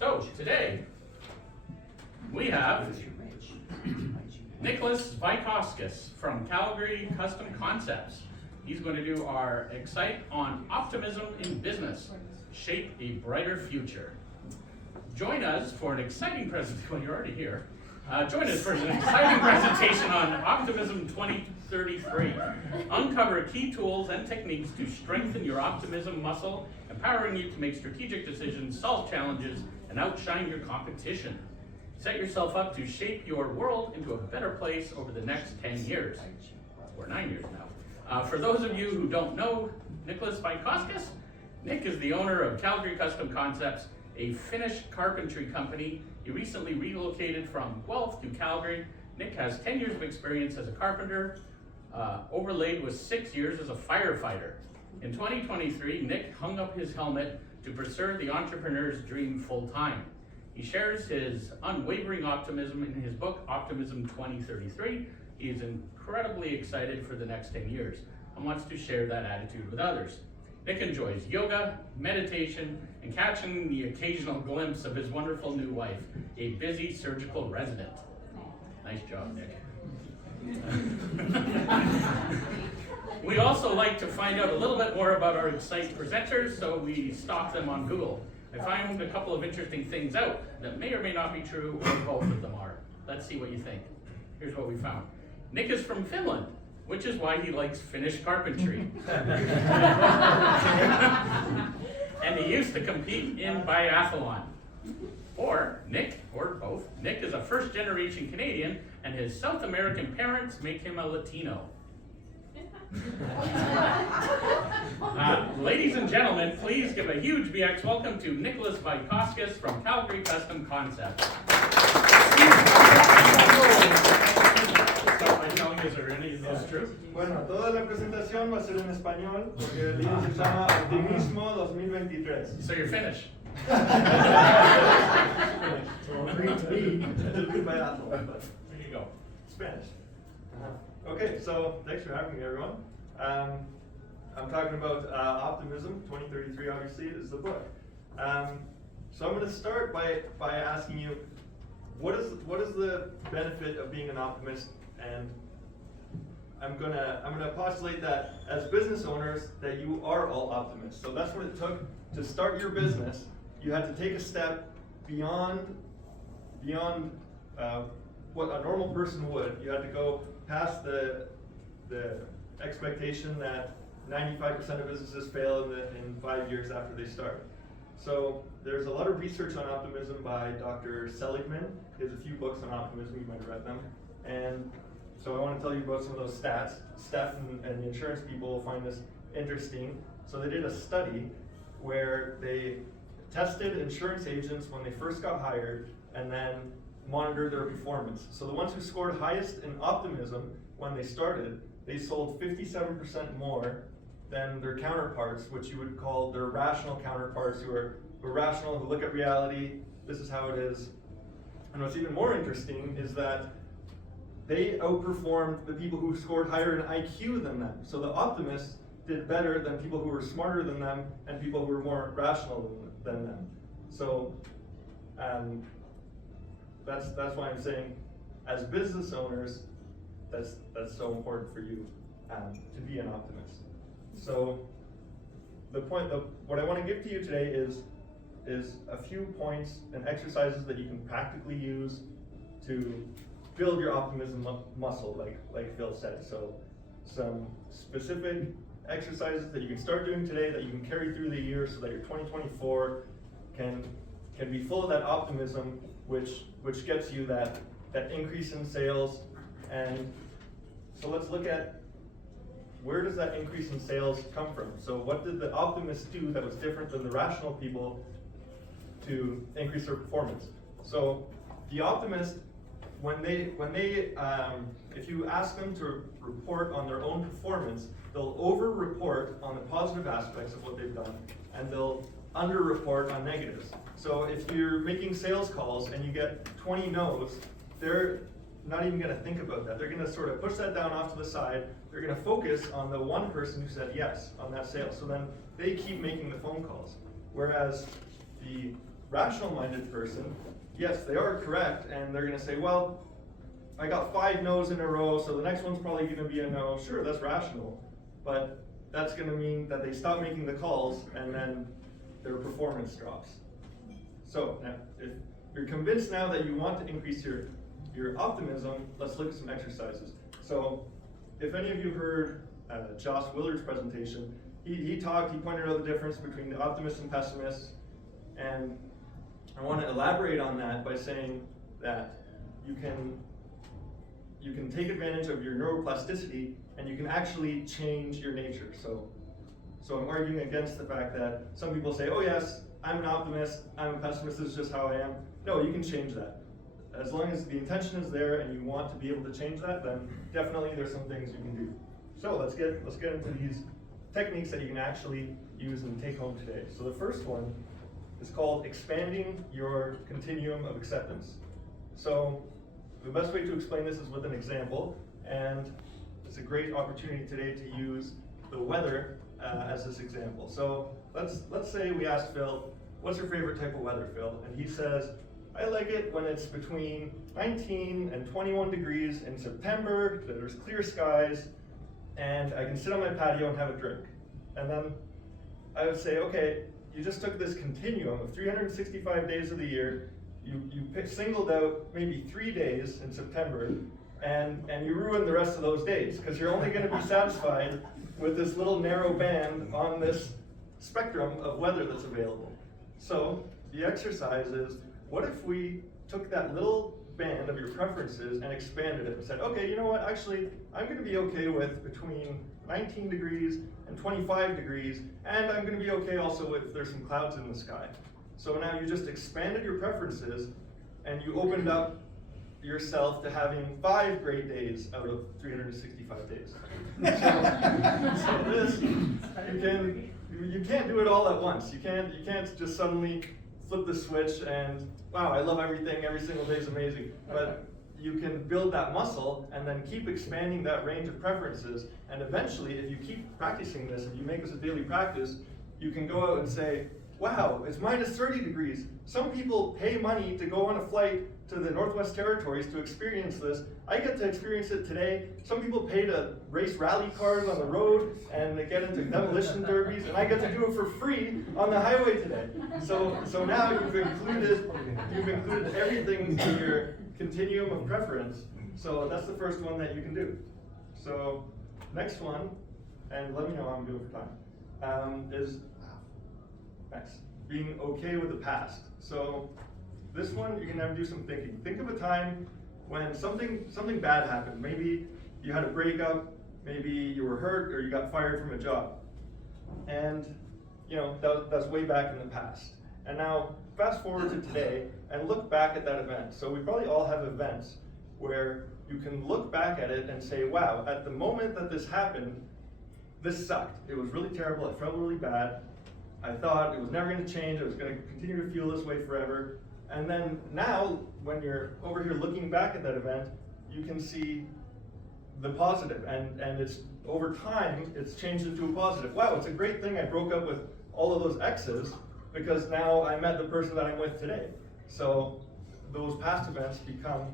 So today we have Nicholas Svaikauskas from Calgary Custom Concepts. He's going to do our Excite on Optimism in Business, Shape a Brighter Future. Join us for an exciting presentation. Well, you're already here. Join us for an exciting presentation on Optimism 2033. Uncover key tools and techniques to strengthen your optimism muscle, empowering you to make strategic decisions, solve challenges, and outshine your competition. Set yourself up to shape your world into a better place over the next 10 years, or 9 years now. For those of you who don't know Nicholas Svaikauskas, Nick is the owner of Calgary Custom Concepts, a Finnish carpentry company. He recently relocated from Guelph to Calgary. Nick has 10 years of experience as a carpenter, overlaid with 6 years as a firefighter. In 2023, Nick hung up his helmet to pursue the entrepreneur's dream full-time. He shares his unwavering optimism in his book, Optimism 2033. He is incredibly excited for the next 10 years and wants to share that attitude with others. Nick enjoys yoga, meditation, and catching the occasional glimpse of his wonderful new wife, a busy surgical resident. Nice job, Nick. We also like to find out a little bit more about our Excite presenters, so we stalk them on Google. I found a couple of interesting things out that may or may not be true, or both of them are. Let's see what you think. Here's what we found. Nick is from Finland, which is why he likes Finnish carpentry. And he used to compete in biathlon. Or Nick, or both, Nick is a first-generation Canadian, and his South American parents make him a Latino. Ladies and gentlemen, please give a huge BX welcome to Nicholas Svaikauskas from Calgary Custom Concepts. Start by telling us, are any of those true? Bueno, toda la presentación va a ser en español porque el libro se llama Optimismo 2023. So you're Finnish. So read biathlon, but There you go. Spanish. Okay, so thanks for having me, everyone. I'm talking about Optimism 2033. Obviously, is the book. So I'm going to start by asking you, what is the benefit of being an optimist? And I'm gonna postulate that as business owners that you are all optimists. So that's what it took to start your business. You had to take a step beyond what a normal person would. You had to go past the expectation that 95% of businesses fail in 5 years after they start. So there's a lot of research on optimism by Dr. Seligman. He has a few books on optimism, you might have read them. And so I want to tell you about some of those stats. Steph and the insurance people will find this interesting. So they did a study where they tested insurance agents when they first got hired and then monitored their performance. So the ones who scored highest in optimism when they started, they sold 57% more than their counterparts, which you would call their rational counterparts, who are rational, who look at reality, this is how it is. And what's even more interesting is that they outperformed the people who scored higher in IQ than them. So the optimists did better than people who were smarter than them and people who were more rational than them. So that's why I'm saying, as business owners, that's so important for you to be an optimist. So what I want to give to you today is a few points and exercises that you can practically use to build your optimism muscle, like Phil said. So some specific exercises that you can start doing today that you can carry through the year so that your 2024 can be full of that optimism, which gets you that increase in sales. And so let's look at, where does that increase in sales come from? So what did the optimists do that was different than the rational people to increase their performance? So the optimist, when they if you ask them to report on their own performance, they'll over-report on the positive aspects of what they've done, and they'll under-report on negatives. So if you're making sales calls and you get 20 no's, they're not even going to think about that. They're going to sort of push that down off to the side. They're going to focus on the one person who said yes on that sale. So then they keep making the phone calls. Whereas the rational-minded person, yes, they are correct, and they're going to say, well, I got 5 no's in a row, so the next one's probably going to be a no. Sure, that's rational, but that's going to mean that they stop making the calls, and then their performance drops. So now, if you're convinced now that you want to increase your optimism, let's look at some exercises. So if any of you heard Josh Willard's presentation, he pointed out the difference between the optimists and pessimists, and I want to elaborate on that by saying that you can take advantage of your neuroplasticity and you can actually change your nature. So I'm arguing against the fact that some people say, oh yes, I'm an optimist, I'm a pessimist, this is just how I am. No, you can change that. As long as the intention is there and you want to be able to change that, then definitely there's some things you can do. So let's get into these techniques that you can actually use and take home today. So the first one is called expanding your continuum of acceptance. So the best way to explain this is with an example, and it's a great opportunity today to use the weather as this example. So let's say we ask Phil, what's your favorite type of weather, Phil? And he says, I like it when it's between 19 and 21 degrees in September, there's clear skies, and I can sit on my patio and have a drink. And then I would say, okay, you just took this continuum of 365 days of the year, you singled out maybe 3 days in September, and you ruined the rest of those days, because you're only going to be satisfied with this little narrow band on this spectrum of weather that's available. So the exercise is, what if we took that little band of your preferences and expanded it and said, okay, you know what, actually, I'm going to be okay with between 19 degrees and 25 degrees, and I'm going to be okay also if there's some clouds in the sky. So now you just expanded your preferences, and you opened up yourself to having 5 great days out of 365 days. So this, you can't do it all at once. You can't just suddenly flip the switch and, wow, I love everything, every single day is amazing. But you can build that muscle and then keep expanding that range of preferences, and eventually, if you keep practicing this and you make this a daily practice, you can go out and say, wow, it's minus 30 degrees. Some people pay money to go on a flight to the Northwest Territories to experience this. I get to experience it today. Some people pay to race rally cars on the road and they get into demolition derbies, and I get to do it for free on the highway today. So now you've included everything in your continuum of preference. So that's the first one that you can do. So next one, and let me know how I'm doing for time, is next, being okay with the past. So this one, you're gonna have to do some thinking. Think of a time when something bad happened. Maybe you had a breakup, maybe you were hurt, or you got fired from a job. And that's way back in the past. And now fast forward to today and look back at that event. So we probably all have events where you can look back at it and say, wow, at the moment that this happened, this sucked. It was really terrible, it felt really bad. I thought it was never going to change, I was going to continue to feel this way forever. And then now, when you're over here looking back at that event, you can see the positive, and it's over time, it's changed into a positive. Wow, it's a great thing I broke up with all of those exes, because now I met the person that I'm with today. So those past events become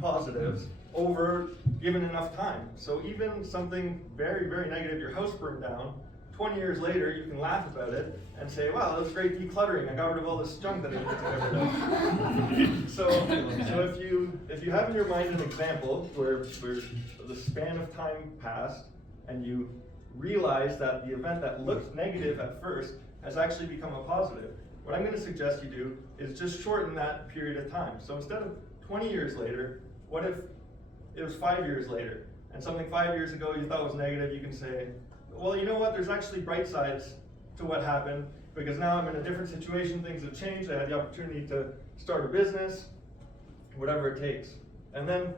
positives over given enough time. So even something very, very negative, your house burned down, 20 years later, you can laugh about it and say, wow, that was great decluttering. I got rid of all this junk that I needed to get rid of. So if you have in your mind an example where the span of time passed and you realize that the event that looked negative at first has actually become a positive, what I'm going to suggest you do is just shorten that period of time. So instead of 20 years later, what if it was 5 years later, and something 5 years ago you thought was negative, you can say, well, you know what, there's actually bright sides to what happened, because now I'm in a different situation, things have changed, I had the opportunity to start a business, whatever it takes. And then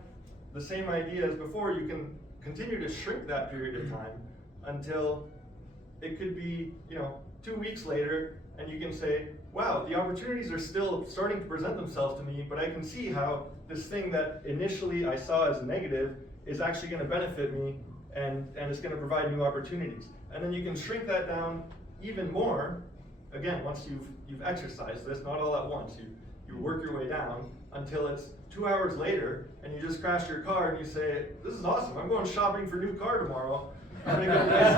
the same idea as before, you can continue to shrink that period of time until it could be 2 weeks later, and you can say, wow, the opportunities are still starting to present themselves to me, but I can see how this thing that initially I saw as negative is actually going to benefit me, and it's going to provide new opportunities. And then you can shrink that down even more, again, once you've you've exercised this, not all at once. You work your way down until it's 2 hours later, and you just crash your car and you say, this is awesome, I'm going shopping for a new car tomorrow. I'm gonna get a nice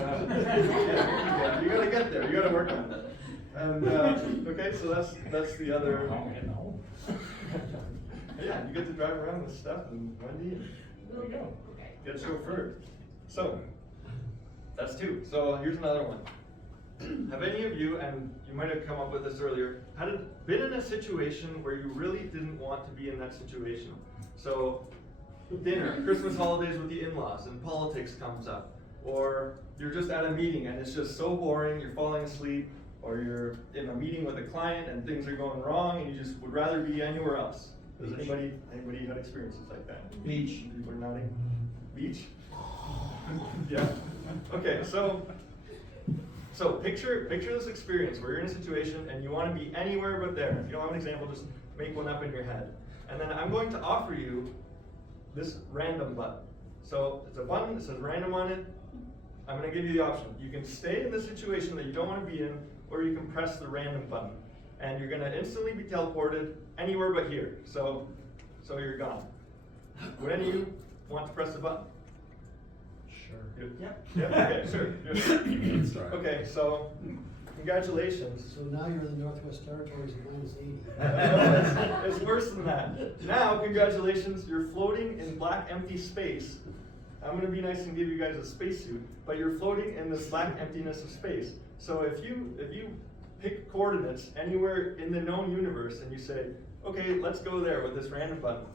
yeah, you gotta get there, you gotta work on it. And okay, so that's the other. Yeah, you get to drive around with stuff and Wendy and there you go. Get chauffeured. So that's 2. So here's another one. Have any of you, and you might have come up with this earlier, been in a situation where you really didn't want to be in that situation? So dinner, Christmas holidays with the in-laws, and politics comes up. Or you're just at a meeting and it's just so boring, you're falling asleep, or you're in a meeting with a client and things are going wrong and you just would rather be anywhere else. Does anybody had experiences like that? Beach. People are nodding. Beach? Yeah. Okay, so picture this experience where you're in a situation and you want to be anywhere but there. If you don't have an example, just make one up in your head. And then I'm going to offer you this random button. So it's a button that says random on it. I'm going to give you the option. You can stay in the situation that you don't want to be in, or you can press the random button. And you're going to instantly be teleported anywhere but here. So you're gone. Would any of you want to press the button? Sure. Yeah. Okay, sure. Okay, so congratulations. So now you're in the Northwest Territories at -80. It's worse than that. Now, congratulations, you're floating in black empty space. I'm going to be nice and give you guys a spacesuit, but you're floating in this black emptiness of space. So if you pick coordinates anywhere in the known universe and you say, okay, let's go there with this random button,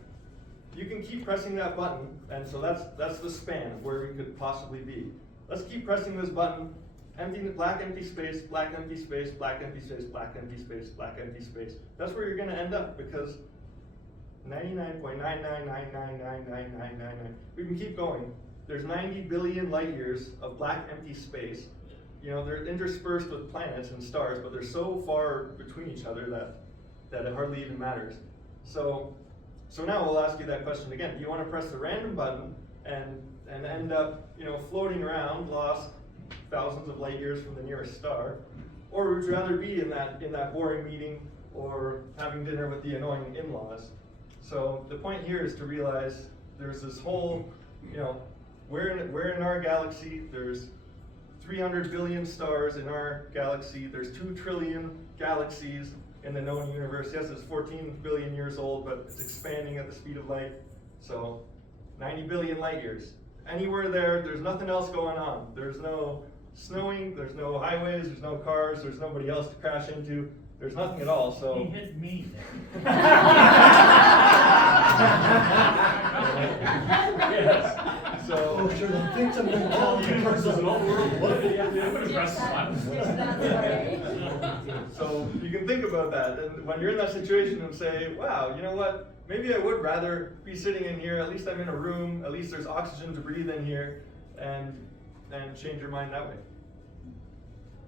you can keep pressing that button, and so that's the span of where we could possibly be. Let's keep pressing this button, black empty space, black empty space, black empty space, black empty space, black empty space. That's where you're going to end up, because 99.999999999. We can keep going. There's 90 billion light years of black empty space. You know, they're interspersed with planets and stars, but they're so far between each other that it hardly even matters. So now we'll ask you that question again. Do you want to press the random button and end up, you know, floating around, lost thousands of light years from the nearest star, or would you rather be in that boring meeting or having dinner with the annoying in-laws? So the point here is to realize there's this whole, you know, we're in our galaxy. There's 300 billion stars in our galaxy. There's 2 trillion galaxies in the known universe. Yes, it's 14 billion years old, but it's expanding at the speed of light. So 90 billion light years. Anywhere there's nothing else going on. There's no snowing, there's no highways, there's no cars, there's nobody else to crash into. There's nothing at all, so. He hit me. Yes. So. Oh, sure, then think I'm gonna tell you. I'm gonna press the button. So you can think about that, and when you're in that situation and say, wow, you know what, maybe I would rather be sitting in here, at least I'm in a room, at least there's oxygen to breathe in here, and change your mind that way.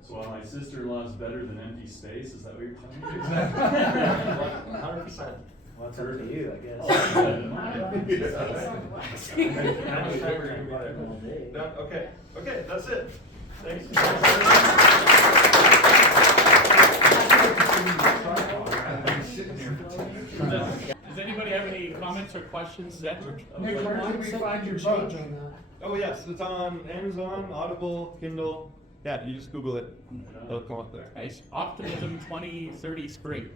So my sister-in-law is better than empty space, is that what you're telling me? Exactly. 100%. Well, it's up to you, I guess. Done? Okay, that's it. Thanks. Does anybody have any comments or questions? Nick, where can we find your book? Oh yes, it's on Amazon, Audible, Kindle. Yeah, you just Google it. It'll come up there. Nice. Optimism 2030 spring.